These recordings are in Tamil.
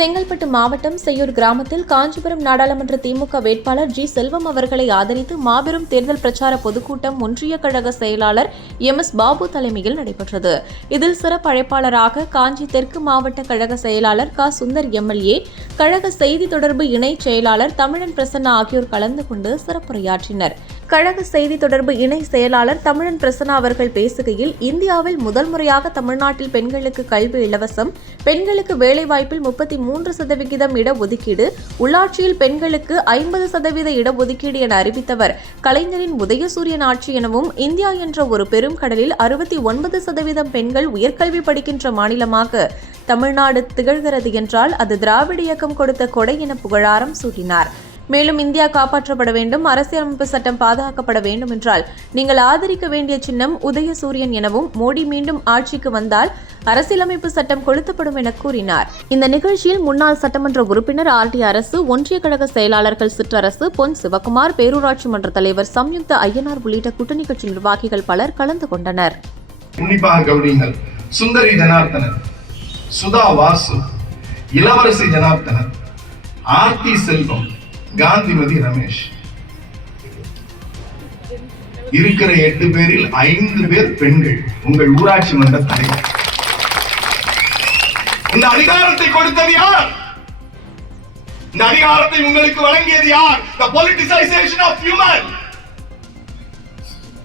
செங்கல்பட்டு மாவட்டம் செய்யூர் கிராமத்தில் காஞ்சிபுரம் நாடாளுமன்ற திமுக வேட்பாளர் ஜி செல்வம் அவர்களை ஆதரித்து மாபெரும் தேர்தல் பிரச்சார பொதுக்கூட்டம் ஒன்றிய கழக செயலாளர் எம்.எஸ். பாபு தலைமையில் நடைபெற்றது. இதில் சிறப்பு அழைப்பாளராக காஞ்சி தெற்கு மாவட்ட கழக செயலாளர் க. சுந்தர் எம்.எல்.ஏ., கழக செய்தி தொடர்பு இணை செயலாளர் தமிழன் பிரசன்னா ஆகியோர் கலந்து கொண்டு சிறப்புரையாற்றினர். கழக செய்தி தொடர்பு இணை செயலாளர் தமிழன் பிரசன்னா அவர்கள் பேசுகையில், இந்தியாவில் முதல் முறையாக தமிழ்நாட்டில் பெண்களுக்கு கல்வி இலவசம், பெண்களுக்கு வேலைவாய்ப்பில் 33% இடஒதுக்கீடு, உள்ளாட்சியில் பெண்களுக்கு 50% இடஒதுக்கீடு என அறிவித்தவர் கலைஞரின் உதயசூரியன் ஆட்சி எனவும், இந்தியா என்ற ஒரு பெரும் கடலில் 69% பெண்கள் உயர்கல்வி படிக்கின்ற மாநிலமாக தமிழ்நாடு திகழ்கிறது என்றால் அது திராவிட இயக்கம் கொடுத்த கொடை என புகழாரம் சூட்டினார். மேலும் இந்தியா காப்பாற்றப்பட வேண்டும், அரசியலமைப்பு சட்டம் பாதுகாக்கப்பட வேண்டும் என்றால் நீங்கள் ஆதரிக்க வேண்டிய சின்னம் உதயசூரியன் எனவும், மோடி மீண்டும் ஆட்சிக்கு வந்தால் அரசியலமைப்பு சட்டம் கொளுத்தப்படும் என கூறினார். இந்த நிகழ்ச்சியில் முன்னாள் சட்டமன்ற உறுப்பினர் ஆர்.டி. அரசு, ஒன்றிய கழக செயலாளர்கள் சிற்றரசு, பொன் சிவகுமார், பேரூராட்சி மன்ற தலைவர் சம்யுக்த ஐயனார் உள்ளிட்ட கூட்டணி கட்சி நிர்வாகிகள் பலர் கலந்து கொண்டனர். சுந்தரி ஜனார்த்தனன், சுதா வாசு, இளவரசி ஜனார்த்தனன், ஆர்த்தி செல்வம், காந்திமதி ரமேஷ், இருக்கிற 8 பேரில் 5 பேர் பெண்கள். உங்கள் ஊராட்சி மன்ற தலைவர். இந்த அதிகாரத்தை கொடுத்தது யார்? இந்த அதிகாரத்தை உங்களுக்கு வழங்கியது யார்? The politicization of human.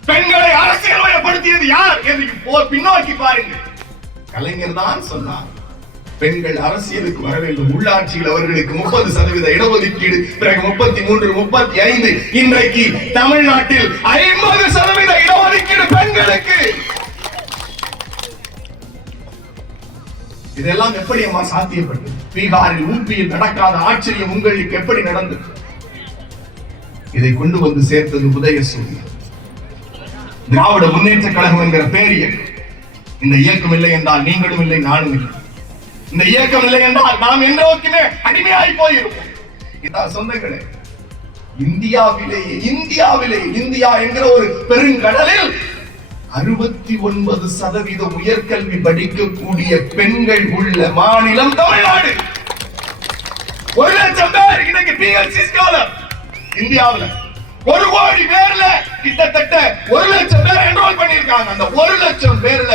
பெண்களை அரசியல்மயப்படுத்தியது யார் என்று பின்னோக்கி பாருங்கள். கலைஞர் தான் சொன்னார், பெண்கள் அரசியலுக்கு வர வேண்டும். உள்ளாட்சியில் அவர்களுக்கு 30% இடஒதுக்கீடு, பிறகு 33, 35, இன்றைக்கு தமிழ்நாட்டில் 50% இடஒதுக்கீடு பெண்களுக்கு. இதெல்லாம் எப்படி அம்மா சாத்தியப்பட்டது? பீகாரில், ஊபியில் நடக்காத ஆச்சரியம் உங்களுக்கு எப்படி நடந்தது? இதை கொண்டு வந்து சேர்த்தது உதயசூரியன். திராவிட முன்னேற்ற கழகம் என்கிற பேர் இயக்கம். இந்த இயக்கம் இல்லை என்றால் நீங்களும் இல்லை, நானும் இல்லை. இந்த இயக்கம் இல்லை என்றால் நாம் என்றோக்குமே அடிமையாகி போயிருப்போம். இதான் சொந்தங்களே, இந்தியாவிலே இந்தியா என்கிற ஒரு பெருங்கடலில் 69% உயர்கல்வி படிக்கக்கூடிய பெண்கள் உள்ள மாநிலம் தமிழ்நாடு. 1 லட்சம் பேர் இன்னைக்கு PhD ஸ்காலர் இந்தியாவில். 1 கோடி பேர்ல கிட்டத்தட்ட 1 லட்சம் பேர் என்ரோல் பண்ணிருக்காங்க. அந்த 1 லட்சம் பேர்ல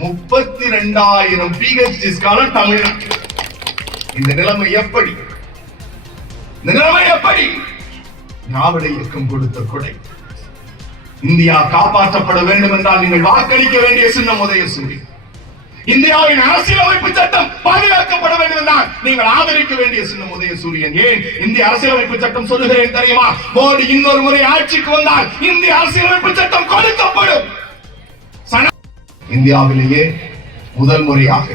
32,000 PhD ஸ்காலர் தமிழ்நாடு. இந்த நிலைமை எப்படி? திராவிட இயக்கம் கொடுத்த கொடை. இந்தியா காப்பாற்றப்பட வேண்டும் என்றால் நீங்கள் வாக்களிக்க வேண்டிய சின்னம் உதயசூரியன். இந்தியாவின் அரசியலமைப்பு சட்டம் பாதுகாக்கப்பட வேண்டும் என்றால் நீங்கள் ஆதரிக்க வேண்டிய சின்னம் உதயசூரியன். ஏன் இந்திய அரசியலமைப்பு சட்டம் சொல்லுகிறேன் தெரியுமா? மோடி இன்னொரு முறை ஆட்சிக்கு வந்தால் இந்திய அரசியலமைப்பு சட்டம் கொடுக்கப்படும். இந்தியாவிலேயே முதல் முறையாக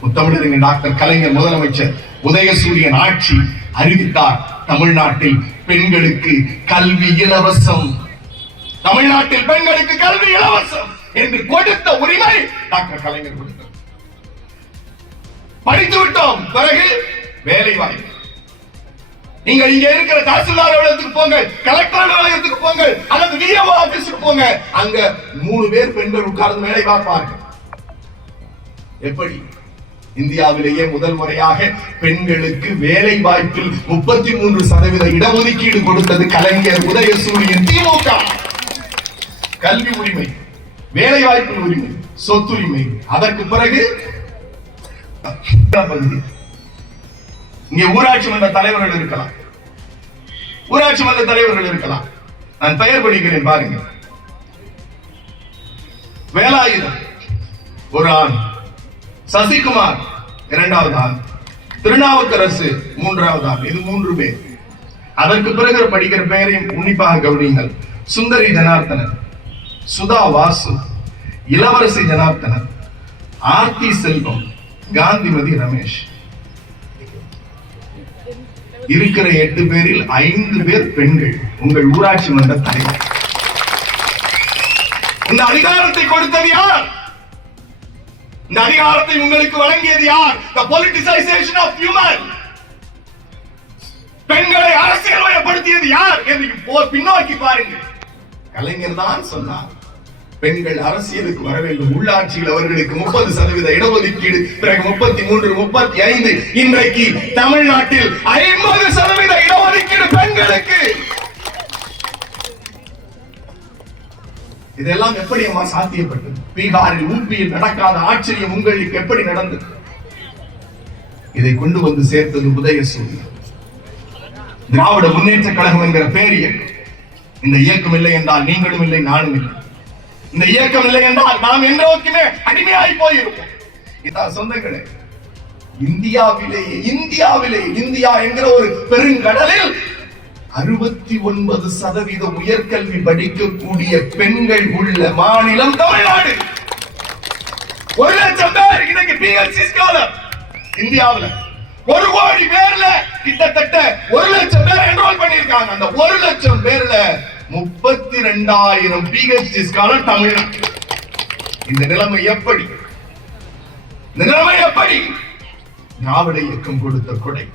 முத்தமிழறிஞர் டாக்டர் கலைஞர் முதலமைச்சர் உதயசூரியன் ஆட்சி அறிவித்தார், தமிழ்நாட்டில் பெண்களுக்கு கல்வி இலவசம். தமிழ்நாட்டில் பெண்களுக்கு கல்வி இலவசம் என்று கொடுத்த உரிமை டாக்டர் கலைஞர் கொடுத்தார். படித்து விட்டோம், பிறகு வேலை வாய்ப்பு. நீங்கள் இங்க இருக்கிற தாசில்தார் அலுவலகத்துக்கு போங்க, கலெக்டர் அலுவலகத்துக்கு போங்க, அல்லது விஏஓ ஆபீஸ்க்கு போங்க, அங்க 3 பேர் பெண்கள் உட்கார்ந்து வேலை பார்ப்பார்கள். எப்படி? இந்தியாவிலேயே முதல் முறையாக பெண்களுக்கு வேலை வாய்ப்பில் 33% இடஒதுக்கீடு கொடுத்தது கலைஞர் உதயசூரியன் திமுக. கல்வி உரிமை, வேலை வாய்ப்பு உரிமை, சொத்துரிமை. அதற்கு பிறகு பகுதி இங்கே ஊராட்சி மன்ற தலைவர்கள் இருக்கலாம். நான் பெயர் படிக்கிறேன் பாருங்க. வேலாயுதம் ஒரு ஆண், சசிகுமார் 2வது ஆண், திருநாவுக்கரசு 3வது ஆண். இது 3 பேர். அதற்கு பிறகு படிக்கிற பெயரையும் உன்னிப்பாக கவனியுங்கள். சுந்தரி ஜனார்த்தனன், சுதா வாசு, இளவரசி ஜனார்த்தனன், ஆர்த்தி செல்வம், காந்திமதி ரமேஷ். இருக்கிற 8 பேரில் 5 பேர் பெண்கள். உங்கள் ஊராட்சி மன்ற தலைவர். இந்த அதிகாரத்தை கொடுத்தது யார்? இந்த அதிகாரத்தை உங்களுக்கு வழங்கியது யார்? The politicization of human. பெண்களை அரசியல்மயப்படுத்தியது யார் என்று பின்னோக்கி பாருங்கள். கலைஞர் தான் சொன்னார், பெண்கள் அரசியலுக்கு வர வேண்டும். உள்ளாட்சியில் அவர்களுக்கு 30% இடஒதுக்கீடு, பிறகு 33, 35, இன்றைக்கு தமிழ்நாட்டில் 50% இடஒதுக்கீடு பெண்களுக்கு. இதெல்லாம் எப்படி அம்மா சாத்தியப்பட்டது? பீகாரில், ஊபியில் நடக்காத ஆச்சரியம் உங்களுக்கு எப்படி நடந்தது? இதை கொண்டு வந்து சேர்த்தது உதயசூரியன். திராவிட முன்னேற்ற கழகம் என்கிற பேர் இயக்கம். இந்த இயக்கம் இல்லை என்றால் நீங்களும் இல்லை, நானும் இல்லை. இந்த இயக்கம் இல்லை என்றால் நாம் என்றோக்குமே அடிமையாகி போயிருப்போம். இதான் சொந்தங்களே, இந்தியாவிலே இந்தியா என்கிற ஒரு பெருங்கடலில் 69% உயர்கல்வி படிக்கக்கூடிய பெண்கள் உள்ள மாநிலம் தமிழ்நாடு. 1 லட்சம் பேர் இன்னைக்கு PhD ஸ்காலர் இந்தியாவில். 1 கோடி பேர்ல கிட்டத்தட்ட 1 லட்சம் பேர் என்ரோல் பண்ணிருக்காங்க. அந்த 1 லட்சம் பேர்ல 32,000 PhD ஸ்காலர் தமிழ்நாடு. இந்த நிலைமை எப்படி? திராவிட இயக்கம் கொடுத்த கொடை.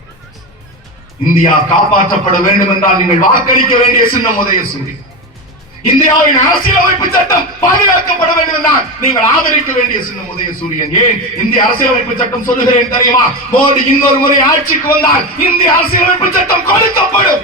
இந்தியா காப்பாற்றப்பட வேண்டும் என்றால் நீங்கள் வாக்களிக்க வேண்டிய சின்னம் உதயசூரியன். இந்தியாவின் அரசியலமைப்பு சட்டம் பாதுகாக்கப்பட வேண்டும் என்றால் நீங்கள் ஆதரிக்க வேண்டிய சின்னம் உதயசூரியன். ஏன் இந்திய அரசியலமைப்பு சட்டம் சொல்லுகிறேன் தெரியுமா? மோடி இன்னொரு முறை ஆட்சிக்கு வந்தால் இந்திய அரசியலமைப்பு சட்டம் கொடுக்கப்படும்.